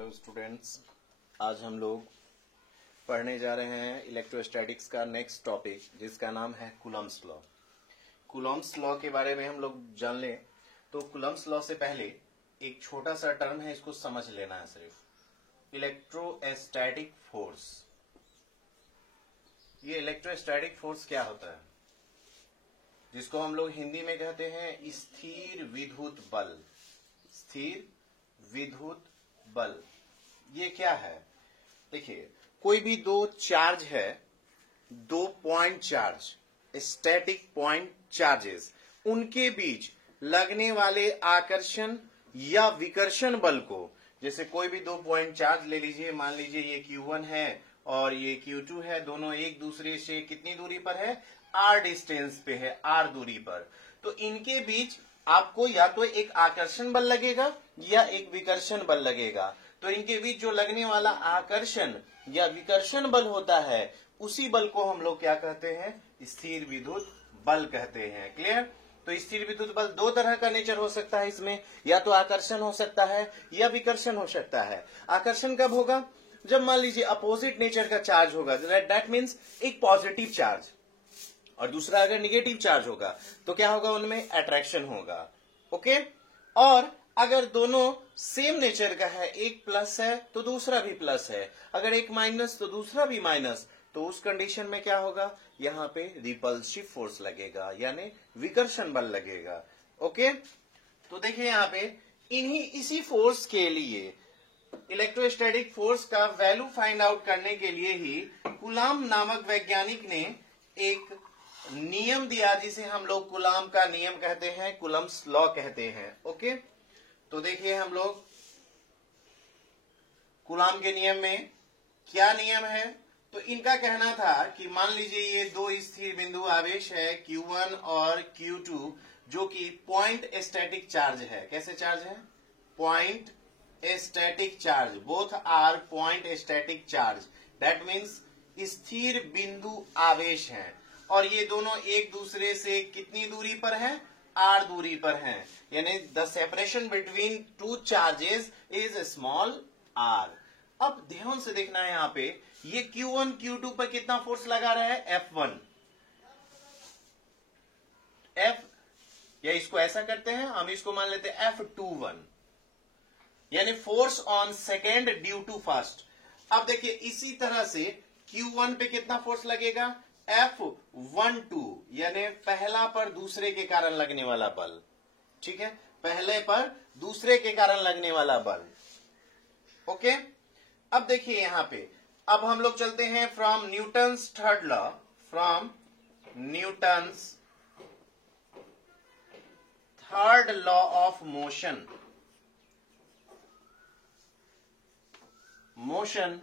Hello students, आज हम लोग पढ़ने जा रहे हैं इलेक्ट्रोस्टैटिक्स का नेक्स्ट टॉपिक, जिसका नाम है कूलम्ब्स लॉ। कूलम्ब्स लॉ के बारे में हम लोग जान लें तो कूलम्ब्स लॉ से पहले एक छोटा सा टर्म है, इसको समझ लेना है सिर्फ। Electrostatic force. ये इलेक्ट्रोस्टैटिक फोर्स क्या होता है, जिसको हम लोग हिंदी में कहते हैं स्थिर विद्युत बल। स्थिर विद्युत बल ये क्या है? देखिए, कोई भी दो चार्ज है, दो point charge, static point charges, उनके बीच लगने वाले आकर्षण या विकर्षण बल को, जैसे कोई भी दो पॉइंट चार्ज ले लीजिए, मान लीजिए ये Q1 है और ये Q2 है, दोनों एक दूसरे से कितनी दूरी पर है? R डिस्टेंस पे है, R दूरी पर। तो इनके बीच आपको या तो एक आकर्षण बल लगेगा या एक विकर्षण बल लगेगा। तो इनके बीच जो लगने वाला आकर्षण या विकर्षण बल होता है, उसी बल को हम लोग क्या कहते हैं? स्थिर विद्युत बल कहते हैं। क्लियर? तो स्थिर विद्युत बल दो तरह का नेचर हो सकता है इसमें, या तो आकर्षण हो सकता है या विकर्षण हो सकता है। आकर्षण कब होगा? जब मान लीजिए अपोजिट नेचर का चार्ज होगा, दैट मीन्स एक पॉजिटिव चार्ज और दूसरा अगर निगेटिव चार्ज होगा तो क्या होगा? उनमें अट्रैक्शन होगा। ओके? और अगर दोनों सेम नेचर का है, एक प्लस है तो दूसरा भी प्लस है, अगर एक माइनस तो दूसरा भी माइनस, तो उस कंडीशन में क्या होगा? यहाँ पे रिपल्सिव फोर्स लगेगा, यानी विकर्षण बल लगेगा। ओके? तो देखिए यहाँ पे इसी फोर्स के लिए, इलेक्ट्रोस्टैटिक फोर्स का वैल्यू फाइंड आउट करने के लिए ही कूलाम नामक वैज्ञानिक ने एक नियम दिया, जिसे हम लोग कूलाम का नियम कहते हैं, कूलम्ब्स लॉ कहते हैं। ओके? तो देखिए हम लोग कूलाम के नियम में क्या नियम है। तो इनका कहना था कि मान लीजिए ये दो स्थिर बिंदु आवेश है Q1 और Q2, जो कि पॉइंट स्टैटिक चार्ज है। कैसे चार्ज है? Point static charge. Both are point static charge, that means स्थिर बिंदु आवेश है, और ये दोनों एक दूसरे से कितनी दूरी पर हैं? R दूरी पर हैं, यानी the separation between two charges is small r। अब ध्यान से देखना है, यहाँ पे ये Q1 Q2 पर कितना फोर्स लगा रहा है? F1। F, या इसको ऐसा करते हैं, हम इसको मान लेते हैं F21, यानी force on second due to first. अब देखिए इसी तरह से Q1 पे कितना फोर्स लगेगा? F12, यानी पहला पर दूसरे के कारण लगने वाला बल। ठीक है? पहले पर दूसरे के कारण लगने वाला बल। ओके? अब देखिए यहां पे, अब हम लोग चलते हैं from Newton's third law, from Newton's third law of motion. Motion,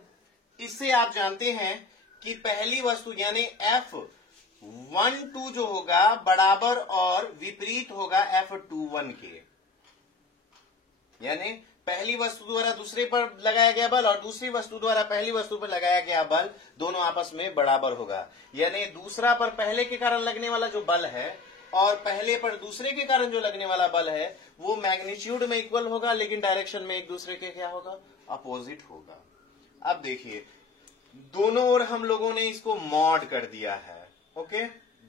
इससे आप जानते हैं कि पहली वस्तु यानी F12 जो होगा बराबर और विपरीत होगा F21 के, यानी पहली वस्तु द्वारा दूसरे पर लगाया गया बल और दूसरी वस्तु द्वारा पहली वस्तु पर लगाया गया बल, दोनों आपस में बराबर होगा। यानी दूसरा पर पहले के कारण लगने वाला जो बल है और पहले पर दूसरे के कारण जो लगने वाला बल है, वो मैग्नीट्यूड में इक्वल होगा, लेकिन डायरेक्शन में एक दूसरे के क्या होगा? अपोजिट होगा। अब देखिए दोनों ओर हम लोगों ने इसको मॉड कर दिया है। ओके?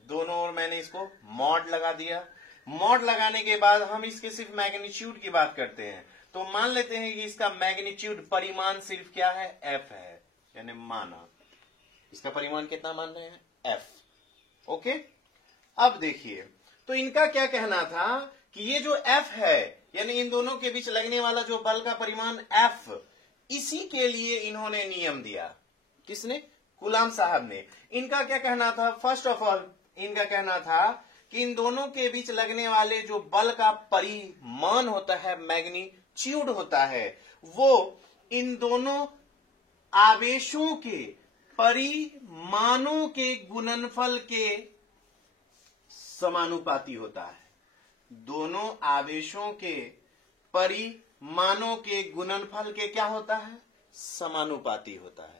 दोनों ओर मैंने इसको मॉड लगा दिया। मॉड लगाने के बाद हम इसके सिर्फ मैग्नीट्यूड की बात करते हैं, तो मान लेते हैं कि इसका मैग्नीट्यूड, परिमाण सिर्फ क्या है? F है, यानी माना इसका परिमाण कितना मान रहे हैं? F। ओके? अब देखिए, तो इनका क्या कहना था कि ये जो F है, यानी इन दोनों के बीच लगने वाला जो बल का परिमाण F, इसी के लिए इन्होंने नियम दिया। किसने? कूलाम साहब ने। इनका क्या कहना था? फर्स्ट ऑफ ऑल इनका कहना था कि इन दोनों के बीच लगने वाले जो बल का परिमाण होता है, मैग्नीट्यूड होता है, वो इन दोनों आवेशों के परिमाणों के गुणनफल के समानुपाती होता है। दोनों आवेशों के परिमाणों के गुणनफल के क्या होता है? समानुपाती होता है,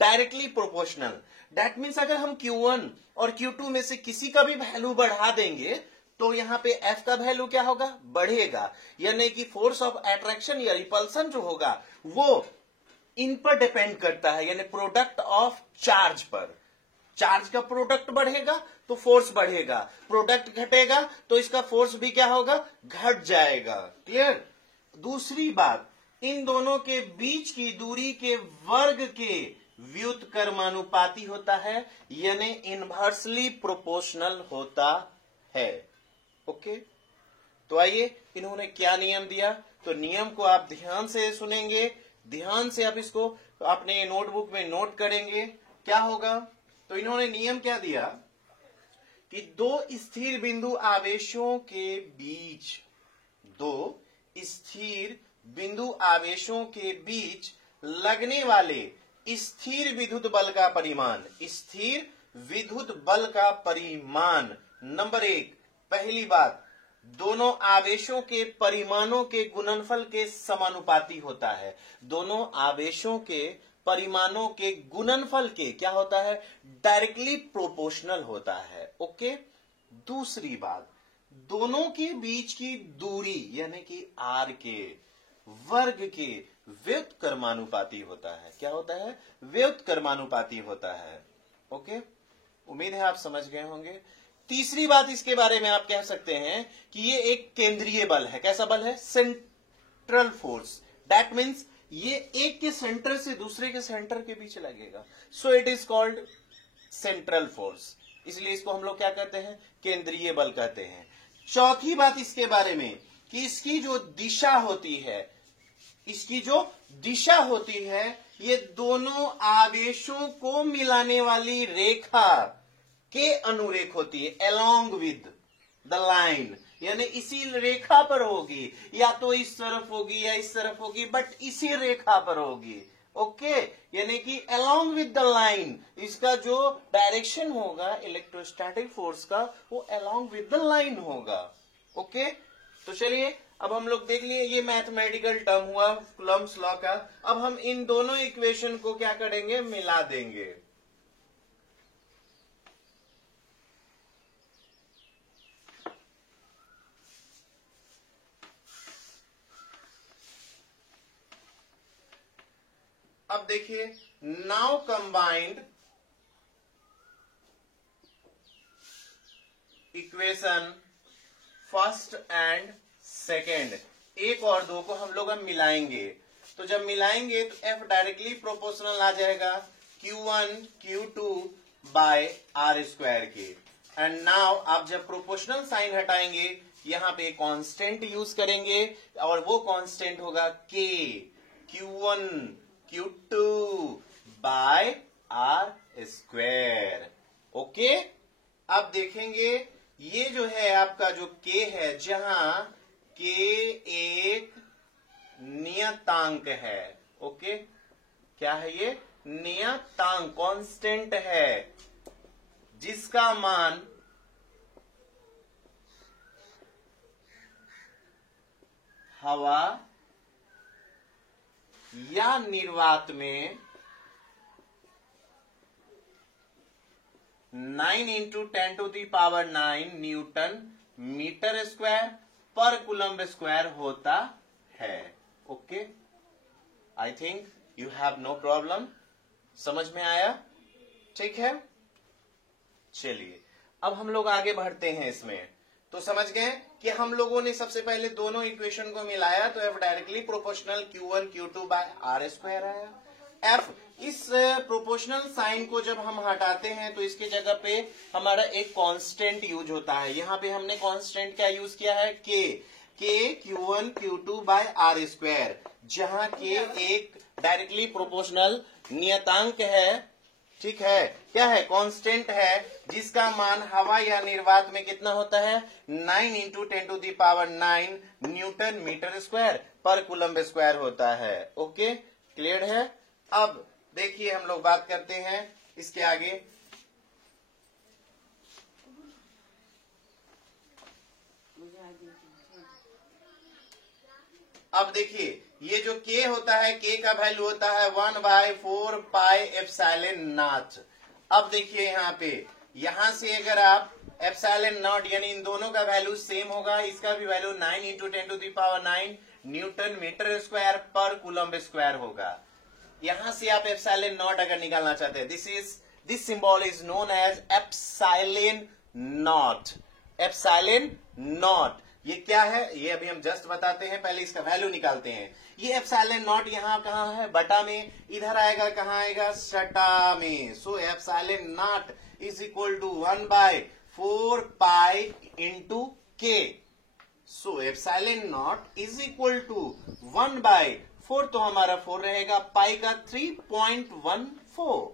डायरेक्टली प्रोपोर्शनल। दैट मीन्स अगर हम Q1 और Q2 में से किसी का भी वैल्यू बढ़ा देंगे तो यहाँ पे F का वैल्यू क्या होगा, बढ़ेगा। यानी कि फोर्स ऑफ अट्रैक्शन या रिपल्सन जो होगा वो इन पर डिपेंड करता है, यानी प्रोडक्ट ऑफ चार्ज पर। चार्ज का प्रोडक्ट बढ़ेगा तो फोर्स बढ़ेगा, प्रोडक्ट घटेगा तो इसका फोर्स भी क्या होगा, घट जाएगा। क्लियर। दूसरी बात, इन दोनों के बीच की दूरी के वर्ग के व्युत्क्रमानुपाती होता है, यानी इनवर्सली प्रोपोर्शनल होता है। ओके, तो आइए इन्होंने क्या नियम दिया, तो नियम को आप ध्यान से सुनेंगे, ध्यान से आप इसको अपने नोटबुक में नोट करेंगे। क्या होगा, तो इन्होंने नियम क्या दिया कि दो स्थिर बिंदु आवेशों के बीच, दो स्थिर बिंदु आवेशों के बीच लगने वाले स्थिर विद्युत बल का परिमाण, स्थिर विद्युत बल का परिमाण नंबर 1, पहली बात, दोनों आवेशों के परिमाणों के गुणनफल के समानुपाती होता है। दोनों आवेशों के परिमाणों के गुणनफल के क्या होता है, डायरेक्टली प्रोपोर्शनल होता है। ओके। दूसरी बात, दोनों के बीच की दूरी यानी कि आर के वर्ग के व्युत्क्रमानुपाती होता है। क्या होता है, व्युत्क्रमानुपाती होता है। ओके, उम्मीद है आप समझ गए होंगे। तीसरी बात इसके बारे में आप कह सकते हैं कि ये एक केंद्रीय बल है। कैसा बल है, सेंट्रल फोर्स। दैट मीन्स ये एक के सेंटर से दूसरे के सेंटर के बीच लगेगा, so it is called central force. इसलिए इसको हम लोग क्या कहते हैं, केंद्रीय बल कहते हैं। चौथी बात इसके बारे में कि इसकी जो दिशा होती है, इसकी जो दिशा होती है, ये दोनों आवेशों को मिलाने वाली रेखा के अनुरेख होती है, अलोंग विद द लाइन, यानी इसी रेखा पर होगी, या तो इस तरफ होगी या इस तरफ होगी, बट इसी रेखा पर होगी। ओके, यानी कि अलोंग विद द लाइन, इसका जो डायरेक्शन होगा इलेक्ट्रोस्टैटिक फोर्स का, वो अलोंग विद द लाइन होगा। ओके, तो चलिए अब हम लोग देख लिए, ये मैथमेटिकल टर्म हुआ कूलम्ब्स लॉ का। अब हम इन दोनों इक्वेशन को क्या करेंगे, मिला देंगे। अब देखिए, now combined equation first and second, एक और दो को हम लोग अब मिलाएंगे। तो जब मिलाएंगे तो F डायरेक्टली प्रोपोर्शनल आ जाएगा Q1 Q2 by R square के। एंड नाउ आप जब प्रोपोर्शनल साइन हटाएंगे, यहां पे कांस्टेंट यूज करेंगे और वो कांस्टेंट होगा K, Q1 Q2 by R square. Okay, अब देखेंगे ये जो है आपका जो K है, जहां K एक नियतांक है। ओके, क्या है ये, नियतांक, कांस्टेंट है, जिसका मान हवा या निर्वात में 9 × 10⁹ न्यूटन मीटर स्क्वायर पर कूलम्ब स्क्वायर होता है। Okay, I think you have no problem, समझ में आया, ठीक है। चलिए अब हम लोग आगे बढ़ते हैं इसमें। तो समझ गए कि हम लोगों ने सबसे पहले दोनों इक्वेशन को मिलाया तो F directly proportional Q1 Q2 by R square आया। F, इस प्रोपोर्शनल साइन को जब हम हटाते हैं तो इसके जगह पे हमारा एक कांस्टेंट यूज होता है। यहां पे हमने कांस्टेंट क्या यूज किया है, K Q1 Q2 by R square, जहां K एक डायरेक्टली प्रोपोर्शनल नियतांक है, ठीक है, क्या है, कांस्टेंट है, जिसका मान हवा या निर्वात में कितना होता है, 9 × 10⁹ न्यूटन मीटर स्क्वायर पर कूलम्ब स्क्वायर होता है। ओके, क्लियर है। अब देखिए हम लोग बात करते हैं इसके आगे। अब देखिए ये जो K होता है, K का वैल्यू होता है 1/4 पाई एप्सिलॉन नॉट। अब देखिए यहाँ पे यहां से अगर आप एप्सिलॉन नॉट यानी इन दोनों का वैल्यू सेम होगा, इसका भी value 9 into 10⁻⁹ newton metre square पर कूलम्ब स्क्वायर होगा। यहां से आप एप्सिलॉन नॉट अगर निकालना चाहते हैं, this symbol is known as epsilon naught. Epsilon naught ये क्या है, ये अभी हम जस्ट बताते हैं, पहले इसका वैल्यू निकालते हैं। ये एप्सिलॉन नॉट यहाँ कहाँ है, बटा में, इधर आएगा कहाँ आएगा, सटा में। So epsilon not is equal to 1/4 pi into K. So epsilon not is equal to 1/4, तो हमारा 4 रहेगा, पाई का 3.14।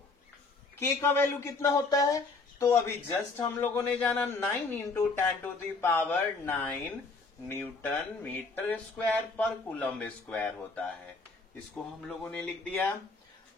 के का वैल्यू कितना होता है, तो अभी जस्ट हम लोगों ने जाना 9 इंटू 10⁹ न्यूटन मीटर स्क्वायर पर कूलम्ब स्क्वायर होता है। इसको हम लोगों ने लिख दिया।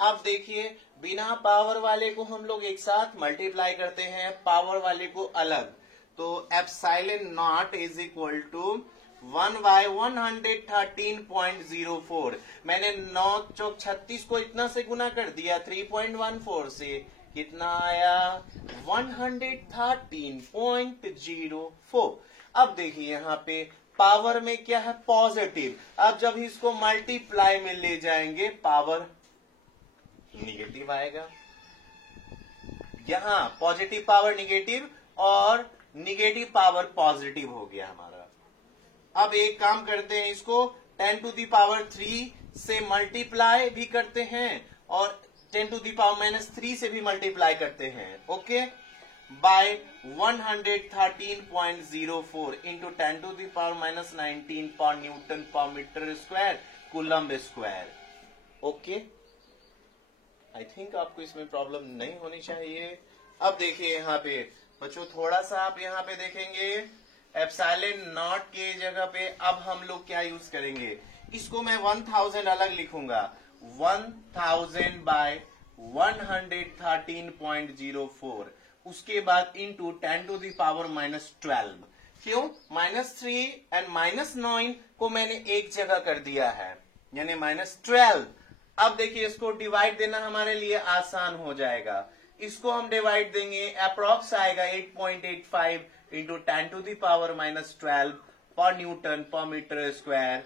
अब देखिए, बिना पावर वाले को हम लोग एक साथ मल्टीप्लाई करते हैं, पावर वाले को अलग, तो epsilon not is equal to 1/113.04। मैंने 9 चौक 36 को इतना से गुना कर दिया, 3.14 से, कितना आया 113.04। अब देखिए यहाँ पे पावर में क्या है, पॉजिटिव। अब जब इसको मल्टीप्लाई में ले जाएंगे, पावर निगेटिव आएगा। यहां पॉजिटिव पावर निगेटिव और निगेटिव पावर पॉजिटिव हो गया हमारा। अब एक काम करते हैं, इसको 10⁻³ से मल्टीप्लाई भी करते हैं और 10⁻³ से भी मल्टीप्लाई करते हैं। ओके, बाय 113.04 इंटू 10⁻⁻19 पर न्यूटन पर metre square coulomb square. Okay, I think आपको इसमें प्रॉब्लम नहीं होनी चाहिए। अब देखिए यहाँ पे बच्चों, थोड़ा सा आप यहाँ पे देखेंगे, एप्सिलॉन नॉट के जगह पे अब हम लोग क्या यूज करेंगे, इसको मैं 1000 अलग लिखूंगा, 1000/113.04, उसके बाद इंटू 10⁻⁻12। क्यों, -3 एंड -9 को मैंने एक जगह कर दिया है, यानी -12। अब देखिए, इसको डिवाइड देना हमारे लिए आसान हो जाएगा। इसको हम डिवाइड देंगे, अप्रोक्स आएगा 8.85 इंटू 10⁻⁻12 पर न्यूटन पर metre square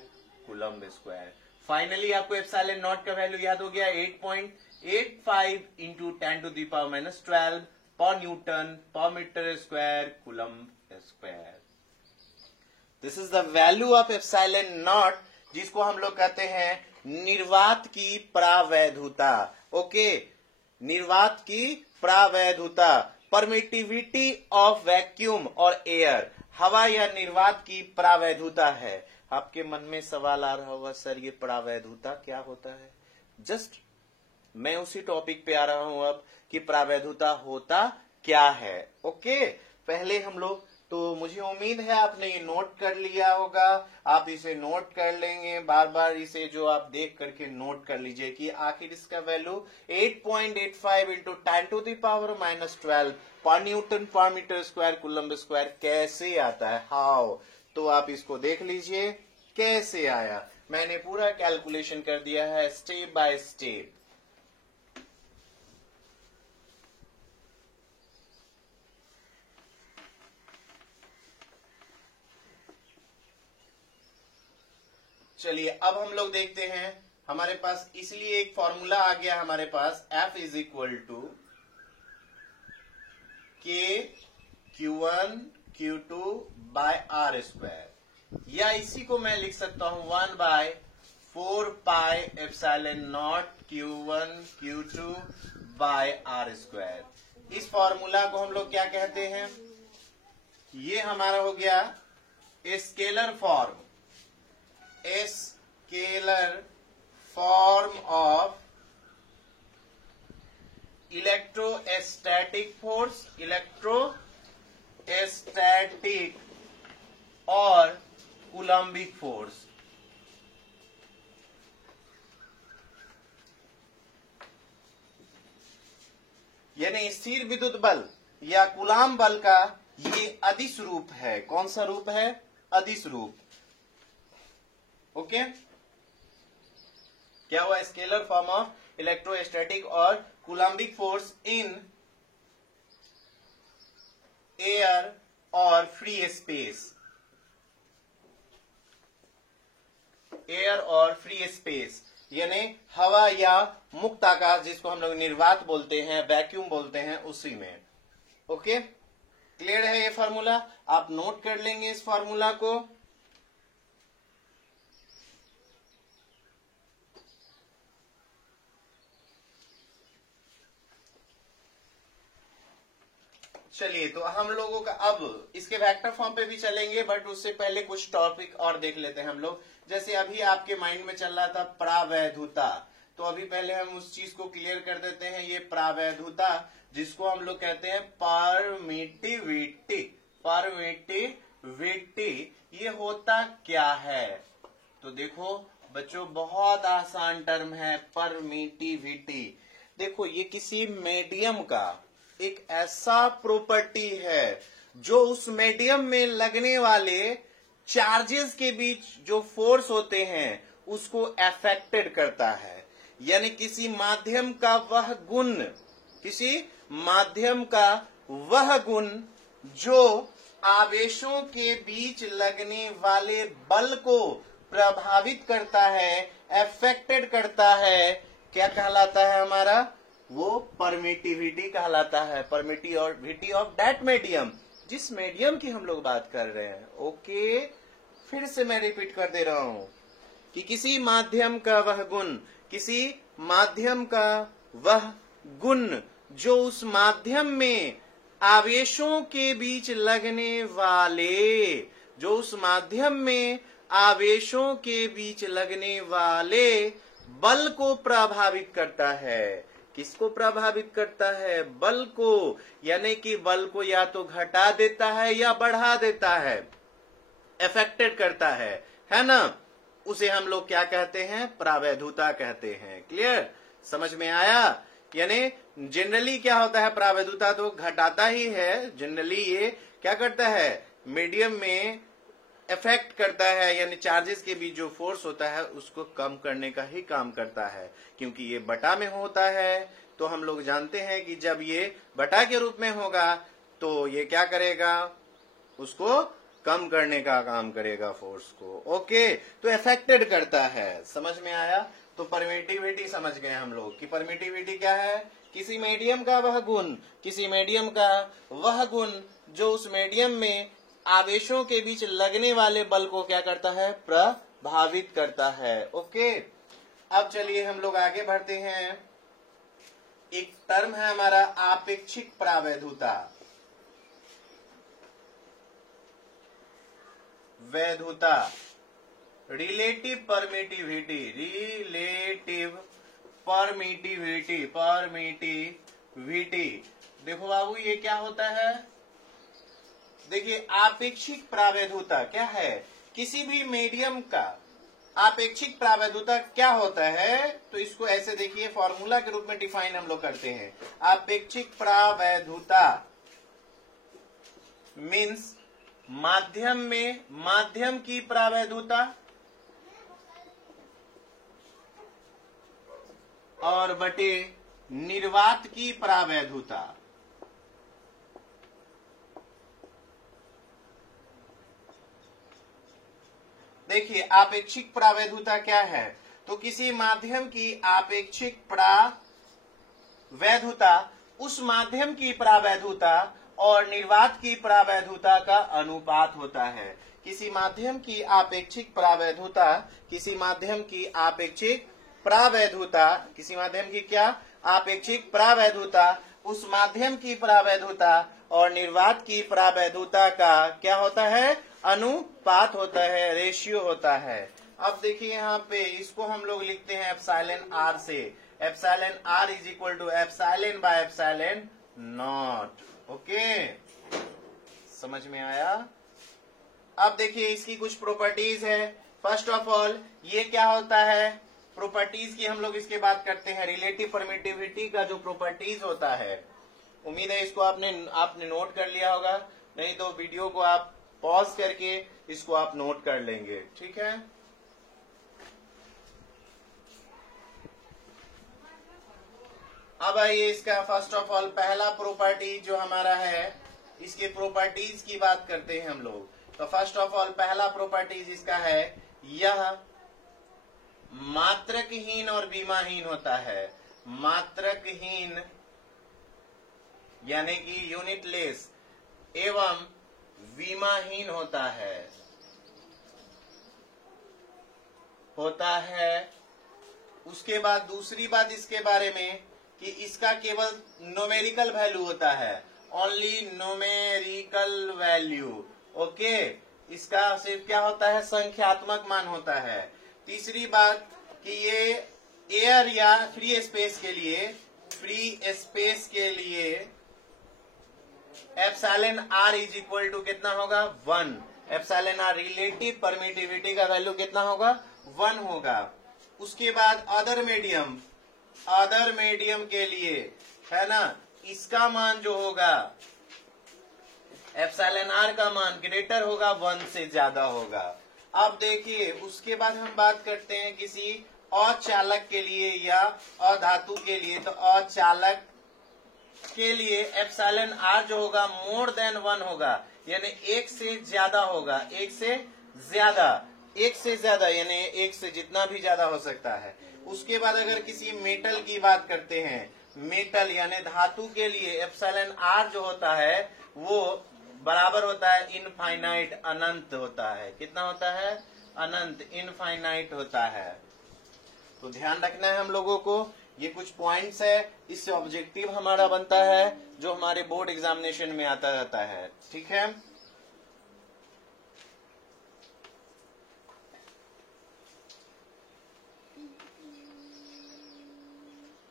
coulomb square. Finally आपको एप्सिलॉन नॉट का वैल्यू याद हो गया, 8.85 इंटू 10⁻⁻12 पर न्यूटन पर metre square coulomb square. This is the value of epsilon naught, जिसको हम लोग कहते हैं निर्वात की प्रावैधुता। ओके, निर्वात की प्रावैधुता, परमिटिविटी ऑफ वैक्यूम और एयर, हवा या निर्वात की प्रावैधुता है। आपके मन में सवाल आ रहा होगा, सर ये प्रावैधुता क्या होता है? जस्ट मैं उसी टॉपिक पे आ रहा हूं अब कि प्रावैधुता होता क्या है। ओके, पहले हम लोग, तो मुझे उम्मीद है आपने ये नोट कर लिया होगा, आप इसे नोट कर लेंगे, बार बार इसे जो आप देख करके नोट कर लीजिए कि आखिर इसका वैल्यू 8.85 इंटू 10⁻⁻12 पर न्यूटन पर मीटर स्क्वायर कूलम्ब स्क्वायर कैसे आता है, हाउ। तो आप इसको देख लीजिए कैसे आया, मैंने पूरा कैलकुलेशन कर दिया है स्टेप बाय स्टेप। चलिए अब हम लोग देखते हैं, हमारे पास इसलिए एक फॉर्मूला आ गया हमारे पास, F इज इक्वल टू के Q1 Q2 by R square, या इसी को मैं लिख सकता हूं 1/4 pi epsilon naught Q1 Q2 by R square. इस फॉर्मूला को हम लोग क्या कहते हैं, ये हमारा हो गया scalar form, scalar form of electrostatic force, electrostatic और कूलम्बिक फोर्स। यानी स्थिर विद्युत बल या कूलाम बल का ये अदिश रूप है। कौन सा रूप है, अदिश रूप। ओके, क्या हुआ, स्केलर फॉर्म ऑफ इलेक्ट्रोस्टैटिक और कूलम्बिक फोर्स इन एयर और फ्री स्पेस, एयर और फ्री स्पेस यानी हवा या मुक्त आकाश, जिसको हम लोग निर्वात बोलते हैं, वैक्यूम बोलते हैं, उसी में। ओके, क्लियर है ये फार्मूला? आप नोट कर लेंगे इस फार्मूला को। चलिए, तो हम लोगों का अब इसके वेक्टर फॉर्म पे भी चलेंगे, बट उससे पहले कुछ टॉपिक और देख लेते हैं हम लोग। जैसे अभी आपके माइंड में चल रहा था प्रावैधुता, तो अभी पहले हम उस चीज को क्लियर कर देते हैं। ये प्रावैधुता, जिसको हम लोग कहते हैं परमिटिविटी, परमिटिविटी, ये होता क्या है? तो देखो बच्चों, बहुत आसान टर्म है परमिटिविटी। देखो, ये किसी मीडियम का एक ऐसा प्रॉपर्टी है जो उस मीडियम में लगने वाले चार्जेस के बीच जो फोर्स होते हैं उसको अफेक्टेड करता है। यानी किसी माध्यम का वह गुण, किसी माध्यम का वह गुण जो आवेशों के बीच लगने वाले बल को प्रभावित करता है, अफेक्टेड करता है, क्या कहलाता है हमारा? वो परमिटिविटी कहलाता है। परमिटिविटी ऑफ दैट मीडियम, जिस मीडियम की हम लोग बात कर रहे हैं। ओके, फिर से मैं रिपीट कर दे रहा हूं कि किसी माध्यम का वह गुण, किसी माध्यम का वह गुण जो उस माध्यम में आवेशों के बीच लगने वाले, जो उस माध्यम में आवेशों के बीच लगने वाले बल को प्रभावित करता है। किसको प्रभावित करता है? बल को। यानी कि बल को या तो घटा देता है या बढ़ा देता है, अफेक्टेड करता है ना? उसे हम लोग क्या कहते हैं? प्रावैधुता कहते हैं। क्लियर? समझ में आया? यानी जनरली क्या होता है? प्रावैधुता तो घटाता ही है। जनरली ये क्या करता है? मीडियम में इफेक्ट करता है, यानी चार्जेस के बीच जो फोर्स होता है उसको कम करने का ही काम करता है। क्योंकि ये बटा में होता है, तो हम लोग जानते हैं कि जब ये बटा के रूप में होगा तो ये क्या करेगा? उसको कम करने का काम करेगा, फोर्स को। ओके, तो अफेक्टेड करता है। समझ में आया? तो परमिटिविटी समझ गए हम लोग कि परमिटिविटी क्या है? किसी मीडियम का वह गुण, किसी मीडियम का वह गुण जो उस मीडियम में आवेशों के बीच लगने वाले बल को क्या करता है? प्रभावित करता है। ओके, अब चलिए हम लोग आगे बढ़ते हैं। एक टर्म है हमारा आपेक्षिक प्रावैधुता, वैधुता, relative permittivity, relative permittivity, permittivity. देखो बाबू, ये क्या होता है? देखिए, आपेक्षिक प्रावैधुता क्या है? किसी भी मीडियम का आपेक्षिक प्रावैधुता क्या होता है? तो इसको ऐसे देखिए, फॉर्मूला के रूप में डिफाइन हम लोग करते हैं। आपेक्षिक प्रावैधुता मीन्स माध्यम में माध्यम की प्रावैधुता और बटे निर्वात की प्रावैधुता। देखिए, आपेक्षिक प्रावैधुता क्या है? तो किसी माध्यम की आपेक्षिक प्रावैधुता उस माध्यम की प्रावैधुता और निर्वात की प्रावैधुता का अनुपात होता है। किसी माध्यम की आपेक्षिक प्रावैधुता, किसी माध्यम की आपेक्षिक प्रावैधुता, किसी माध्यम की क्या? आपेक्षिक प्रावैधुता उस माध्यम की प्रावैधुता और निर्वात की प्रावैधुता का क्या होता है? अनुपात होता है, रेशियो होता है। अब देखिए यहाँ पे इसको हम लोग लिखते हैं एप्सिलॉन आर से। Epsilon R is equal to epsilon by epsilon naught. Okay, समझ में आया? अब देखिए इसकी कुछ प्रॉपर्टीज है। फर्स्ट ऑफ ऑल, ये क्या होता है? प्रॉपर्टीज की हम लोग इसके बात करते हैं। रिलेटिव परमिटिविटी का जो प्रॉपर्टीज होता है, उम्मीद है इसको आपने नोट कर लिया होगा। नहीं तो वीडियो को आप पॉज करके इसको आप नोट कर लेंगे। ठीक है, अब आइए इसका फर्स्ट ऑफ ऑल पहला प्रॉपर्टी जो हमारा है इसके प्रॉपर्टीज की बात करते हैं हम लोग। तो फर्स्ट ऑफ ऑल पहला प्रॉपर्टीज इसका है, यह मात्रकहीन और बीमाहीन होता है। मात्रकहीन यानी कि यूनिटलेस एवं विमाहीन होता है। उसके बाद दूसरी बात इसके बारे में कि इसका केवल न्यूमेरिकल वैल्यू होता है, ओनली न्यूमेरिकल वैल्यू। ओके, इसका सिर्फ क्या होता है, संख्यात्मक मान होता है। तीसरी बात कि ये एयर या फ्री स्पेस के लिए epsilon R is equal to कितना होगा, 1। एप्सिलॉन आर रिलेटिव परमिटिविटी का वैल्यू कितना होगा, 1 होगा। उसके बाद अदर मीडियम के लिए है ना, इसका मान जो होगा एप्सिलॉन आर का मान ग्रेटर होगा, 1 से ज्यादा होगा। अब देखिए उसके बाद हम बात करते हैं किसी अचालक के लिए या अधातु के लिए। तो अचालक के लिए एप्सिलॉन आर जो होगा मोर देन 1 होगा, यानी 1 से ज्यादा होगा। 1 से ज्यादा यानी 1 से जितना भी ज्यादा हो सकता है। उसके बाद अगर किसी मेटल की बात करते हैं, मेटल यानी धातु के लिए एप्सिलॉन आर जो होता है वो बराबर होता है इनफाइनाइट, अनंत होता है। कितना होता है, अनंत, इनफाइनाइट होता है। तो ध्यान रखना है हम लोगों को, ये कुछ पॉइंट्स है, इससे ऑब्जेक्टिव हमारा बनता है जो हमारे बोर्ड एग्जामिनेशन में आता रहता है। ठीक है,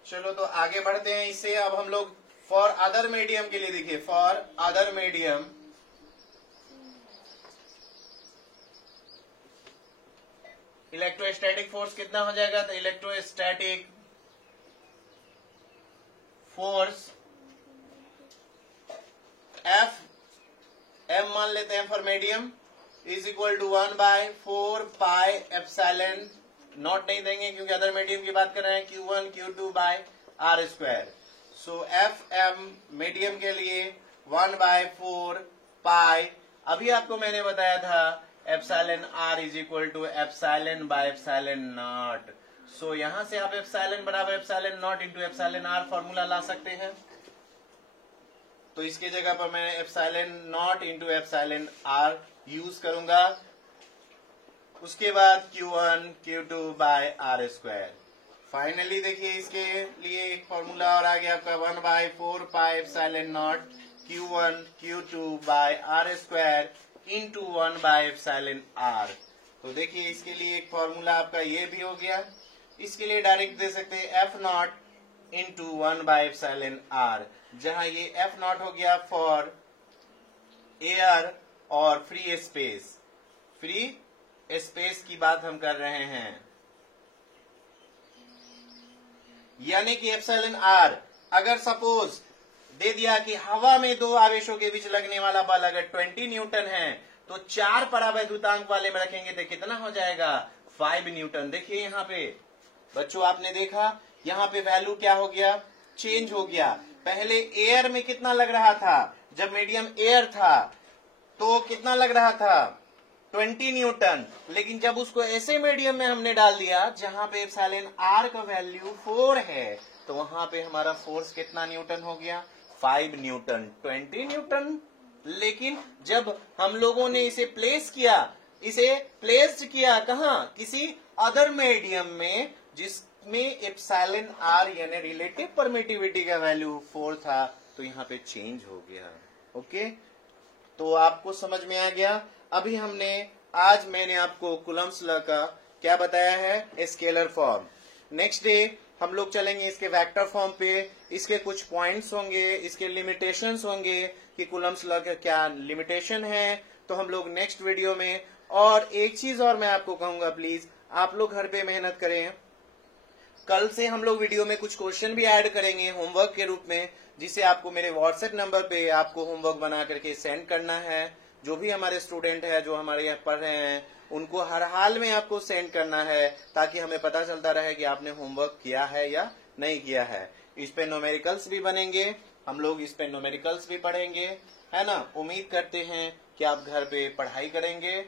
चलो तो आगे बढ़ते हैं इससे। अब हम लोग फॉर अदर मीडियम के लिए देखिए, for other medium electrostatic force कितना हो जाएगा, तो इलेक्ट्रोस्टैटिक फोर्स एफ, एम मान लेते हैं for medium, is equal to 1/4 pi epsilon naught नहीं देंगे क्योंकि अदर मीडियम की बात कर रहे हैं, Q1 Q2 by R square. So F M medium के लिए 1/4 पाई, अभी आपको मैंने बताया था epsilon R is equal to epsilon by epsilon naught. So यहां से आप एप्सिलॉन बराबर epsilon naught into epsilon R formula ला सकते हैं। तो इसके जगह पर मैं epsilon naught into epsilon R use करूंगा। उसके बाद Q1 Q2 by R square. Finally देखिए इसके लिए एक फॉर्मूला और आ गया आपका 1/4 pi epsilon naught Q1 Q2 by R square into 1/एप्सिलॉन आर। तो देखिए इसके लिए एक फॉर्मूला आपका ये भी हो गया। इसके लिए डायरेक्ट दे सकते हैं एफ नॉट इंटू 1/एप्सिलॉन आर, जहां ये एफ नॉट हो गया फॉर एयर और फ्री स्पेस। फ्री स्पेस की बात हम कर रहे हैं, यानी कि एप्सिलॉन आर अगर सपोज दे दिया कि हवा में दो आवेशों के बीच लगने वाला बल अगर 20 न्यूटन है तो 4 परावैद्युतांक वाले में रखेंगे तो कितना हो जाएगा, 5 न्यूटन। देखिए यहाँ पे बच्चों आपने देखा यहाँ पे वैल्यू क्या हो गया, चेंज हो गया। पहले एयर में कितना लग रहा था, जब मीडियम एयर था तो कितना लग रहा था, 20 न्यूटन। लेकिन जब उसको ऐसे मीडियम में हमने डाल दिया जहां पे एप्सिलॉन आर का वैल्यू 4 है तो वहां पे हमारा फोर्स कितना न्यूटन हो गया, 5 न्यूटन, 20 न्यूटन। लेकिन जब हम लोगों ने इसे प्लेस किया कहा, किसी अदर मीडियम में जिसमें एप्सिलॉन आर यानी रिलेटिव परमिटिविटी का वैल्यू 4 था, तो यहाँ पे चेंज हो गया। ओके, तो आपको समझ में आ गया। अभी आज मैंने आपको कुलम्ब्स लॉ का क्या बताया है, स्केलर फॉर्म। नेक्स्ट डे हम लोग चलेंगे इसके वेक्टर फॉर्म पे। इसके कुछ पॉइंट्स होंगे, इसके लिमिटेशंस होंगे कि कुलम्ब्स लॉ का क्या लिमिटेशन है, तो हम लोग नेक्स्ट वीडियो में। और एक चीज और मैं आपको कहूंगा, प्लीज आप लोग घर पे मेहनत करें। कल से हम लोग वीडियो में कुछ क्वेश्चन भी ऐड करेंगे होमवर्क के रूप में, जिसे आपको मेरे व्हाट्सएप नंबर पे आपको होमवर्क बना करके सेंड करना है। जो भी हमारे स्टूडेंट है जो हमारे यहाँ पढ़ रहे हैं उनको हर हाल में आपको सेंड करना है, ताकि हमें पता चलता रहे कि आपने होमवर्क किया है या नहीं किया है। इस पे न्यूमेरिकल्स भी बनेंगे, हम लोग इस पे न्यूमेरिकल्स भी पढ़ेंगे, है ना। उम्मीद करते हैं कि आप घर पे पढ़ाई करेंगे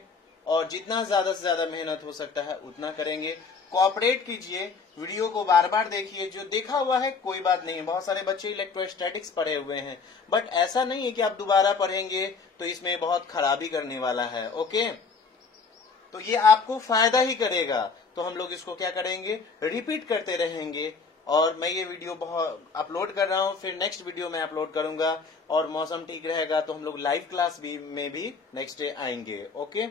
और जितना ज्यादा से ज्यादा मेहनत हो सकता है उतना करेंगे। कोऑपरेट कीजिए, वीडियो को बार बार देखिए, जो देखा हुआ है कोई बात नहीं है। बहुत सारे बच्चे इलेक्ट्रोस्टैटिक्स पढ़े हुए हैं, बट ऐसा नहीं है कि आप दोबारा पढ़ेंगे तो इसमें बहुत खराबी करने वाला है। ओके, तो ये आपको फायदा ही करेगा। तो हम लोग इसको क्या करेंगे, रिपीट करते रहेंगे। और मैं ये वीडियो बहुत अपलोड कर रहा हूँ, फिर नेक्स्ट वीडियो में अपलोड करूंगा। और मौसम ठीक रहेगा तो हम लोग लाइव क्लास भी में भी नेक्स्ट डे आएंगे। Okay,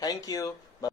thank you.